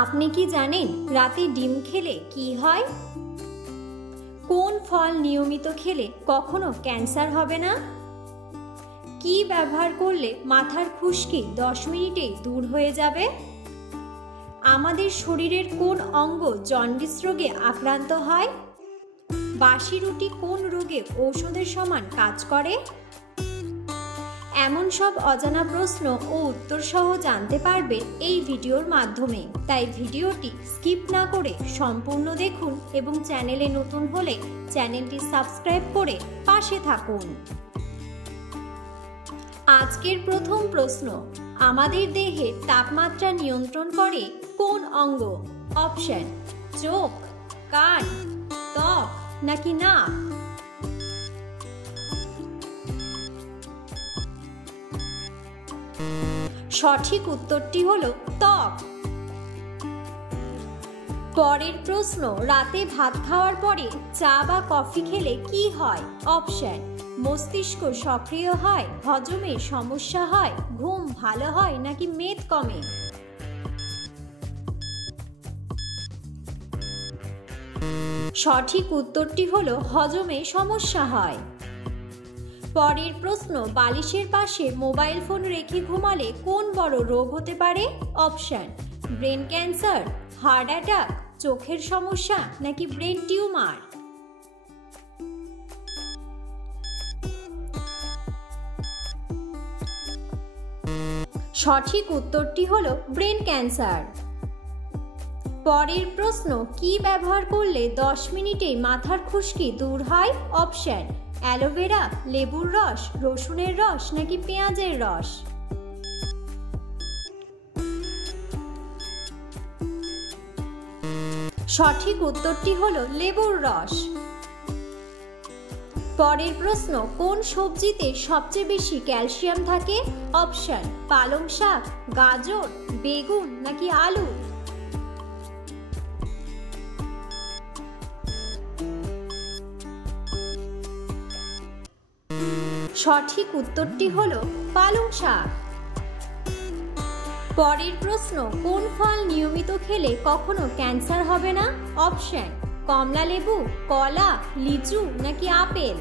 আপনি কি জানেন রাতে ডিম খেলে কি হয়? কোন ফল নিয়মিত খেলে কখনো ক্যান্সার হবে না? কি ব্যবহার করলে মাথার খুশকি 10 মিনিটেই দূর হয়ে যাবে? আমাদের শরীরের কোন অঙ্গ জন্ডিস রোগে আক্রান্ত হয়? বাসি রুটি কোন রোগে ঔষধের সমান কাজ করে? এমন সব অজানা প্রশ্ন ও উত্তর সহ জানতে পারবে এই ভিডিওর মাধ্যমে। তাই ভিডিওটি স্কিপ না করে সম্পূর্ণ দেখুন এবং চ্যানেলে নতুন হলে চ্যানেলটি সাবস্ক্রাইব করে পাশে থাকুন। আজকের প্রথম প্রশ্ন, আমাদের দেহের তাপমাত্রা নিয়ন্ত্রণ করে কোন অঙ্গ? অপশন: চোখ, কান, ত্বক নাকি নাক? সঠিক উত্তরটি হলো ত্বক। পরের প্রশ্ন, রাতে ভাত খাওয়ার পরে চা বা কফি খেলে কি হয়? অপশন: মস্তিষ্ক সক্রিয় হয়, হজমের সমস্যা হয়, ঘুম ভালো হয় নাকি মেদ কমে? সঠিক উত্তরটি হলো হজমে সমস্যা হয়। পরের প্রশ্ন, বালিশের পাশে মোবাইল ফোন রেখে ঘুমালে কোন বড় রোগ হতে পারে? Option: brain cancer, heart attack, চোখের সমস্যা নাকি ব্রেন টিউমার? সঠিক উত্তরটি হলো ব্রেন ক্যান্সার। পরের প্রশ্ন, কি ব্যবহার করলে 10 মিনিটেই মাথার খুশকি দূর হয়? অপশন: অ্যালোভেরা, লেবুর রস, রসুনের রস নাকি পেঁয়াজের রস? সঠিক উত্তরটি হলো লেবুর রস। পরের প্রশ্ন, কোন সবজিতে সবচেয়ে বেশি ক্যালসিয়াম থাকে? অপশন: পালং শাক, গাজর, বেগুন নাকি আলু? সঠিক উত্তরটি হলো পালং শাক। পরের প্রশ্ন, কোন ফল নিয়মিত খেলে কখনো ক্যান্সার হবে না? অপশন: কমলা লেবু, কলা, লিচু নাকি আপেল?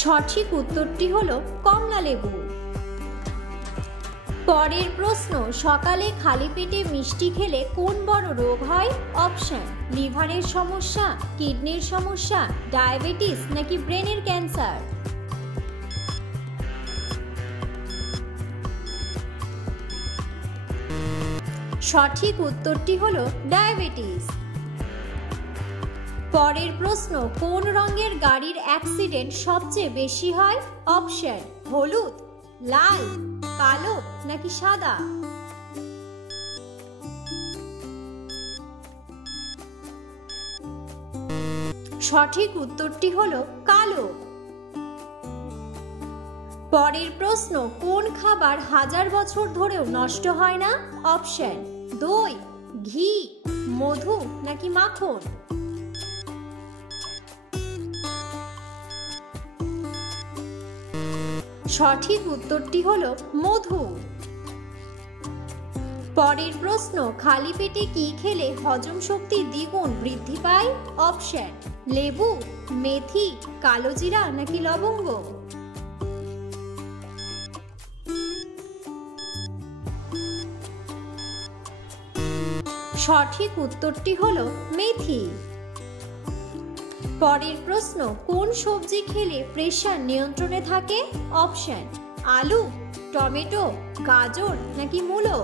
সঠিক উত্তরটি হলো কমলা লেবু। পরের প্রশ্ন, সকালে খালি পেটে মিষ্টি খেলে কোন বড় রোগ হয়? অপশন: লিভারের সমস্যা, কিডনির সমস্যা, ডায়াবেটিস নাকি ব্রেনের ক্যান্সার? সঠিক উত্তরটি হলো ডায়াবেটিস। পরের প্রশ্ন, কোন রঙের গাড়ির অ্যাক্সিডেন্ট সবচেয়ে বেশি হয়? অপশন: হলুদ, লাল, কালো নাকি সাদা? সঠিক উত্তরটি হলো কালো। পরের প্রশ্ন, কোন খাবার 1000 বছর ধরেও নষ্ট হয় না? অপশন: দই, ঘি, মধু নাকি মাখন? সঠিক উত্তরটি হলো মধু। পরের প্রশ্ন, খালি পেটে কি খেলে হজম শক্তি দ্বিগুণ বৃদ্ধি পায়? অপশন: লেবু, মেথি, কালোজিরা নাকি লবঙ্গ? সঠিক উত্তরটি হলো মেথি। পরের প্রশ্ন, কোন সবজি খেলে প্রেসার নিয়ন্ত্রণে থাকে? অপশন: আলু, টমেটো, গাজর নাকি মূলো?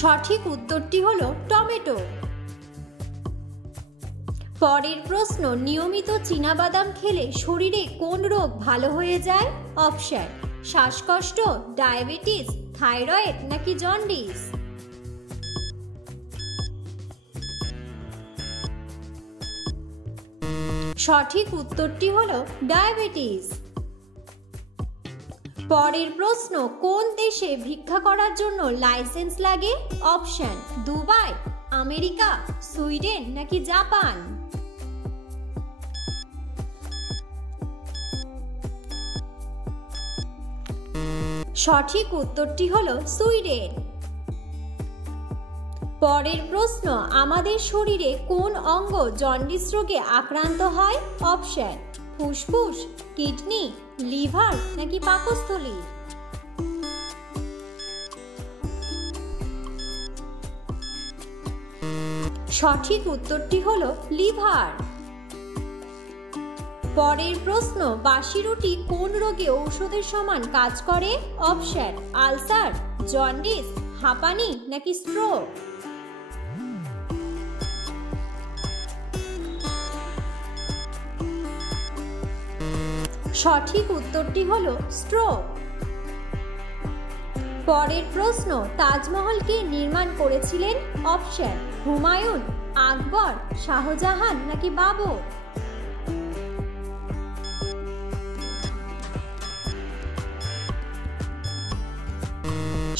সঠিক উত্তরটি হলো টমেটো। পরের প্রশ্ন, নিয়মিত চীনাবাদাম খেলে শরীরে কোন রোগ ভালো হয়ে যায়? অপশন: শ্বাসকষ্ট, ডায়াবেটিস, থাইরয়েড নাকি জন্ডিস? সঠিক উত্তরটি হলো ডায়াবেটিস। পরের প্রশ্ন, কোন দেশে ভিক্ষা করার জন্য লাইসেন্স লাগে? অপশন: দুবাই, আমেরিকা, সুইডেন নাকি জাপান? সঠিক উত্তরটি হলো সুইডেন। পরের প্রশ্ন, আমাদের শরীরে কোন অঙ্গ জন্ডিস রোগে আক্রান্ত হয়? অপশন: ফুসফুস, কিডনি, লিভার নাকি পাকস্থলী। সঠিক উত্তরটি হলো লিভার। পরের প্রশ্ন, বাসি রুটি কোন রোগে ঔষধের সমান কাজ করে? অপশন: আলসার, জন্ডিস, হাঁপানি নাকি স্ট্রোক। সঠিক উত্তরটি হলো স্ট্রোক। পরের প্রশ্ন, তাজমহল কে নির্মাণ করেছিলেন? অপশন: হুমায়ুন, আকবর, শাহজাহান নাকি বাবর।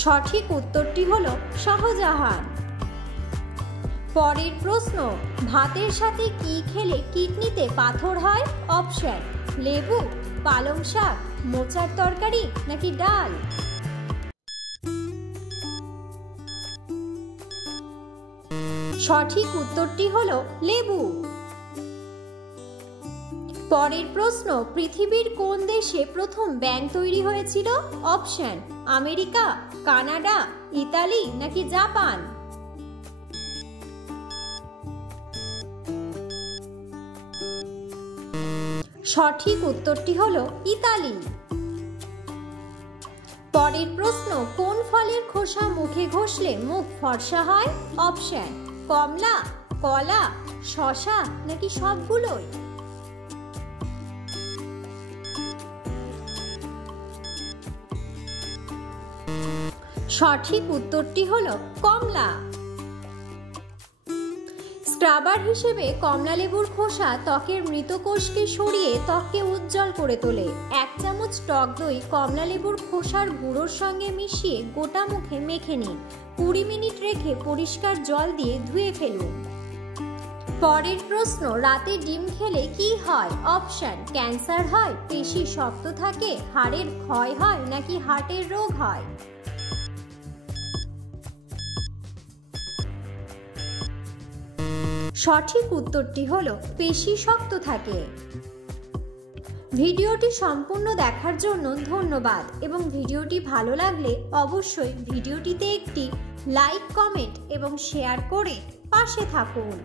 সঠিক উত্তরটি হলো শাহজাহান। পরের প্রশ্ন, ভাতের সাথে কি খেলে কিডনিতে পাথর হয়? অপশন: লেবু, পালং শাক, মোচার তরকারি নাকি ডাল। সঠিক উত্তরটি হলো লেবু। পরের প্রশ্ন, পৃথিবীর কোন দেশে প্রথম ব্যাংক তৈরি হয়েছিল? অপশন: আমেরিকা, কানাডা, ইতালি নাকি জাপান। সঠিক উত্তরটি হলো ইতালি। পরের প্রশ্ন, কোন ফলের খোসা মুখে ঘষলে মুখ ফর্সা হয়? অপশন: কমলা, কলা, শসা নাকি সবগুলোই। সঠিক উত্তরটি হলো কমলা। স্ক্রাবার হিসেবে কমলা লেবুর খোসা ত্বকের মৃত কোষকে সরিয়ে ত্বককে উজ্জ্বল করে তোলে। 1 চামচ টক দই কমলা লেবুর খোসার গুঁড়োর সঙ্গে মিশিয়ে গোটা মুখে মেখে নিন। 20 মিনিট রেখে পরিষ্কার জল দিয়ে ধুয়ে ফেলুন। পরের প্রশ্ন, রাতে ডিম খেলে কি হয়? অপশন: ক্যান্সার হয়, পেশি শক্ত থাকে, হাড়ের ক্ষয় হয় নাকি হার্টের রোগ হয়। সঠিক উত্তরটি হলো পেশি শক্ত থাকে। ভিডিওটি সম্পূর্ণ দেখার জন্য ধন্যবাদ এবং ভিডিওটি ভালো লাগলে অবশ্যই ভিডিওটিতে একটি লাইক, কমেন্ট এবং শেয়ার করে পাশে থাকুন।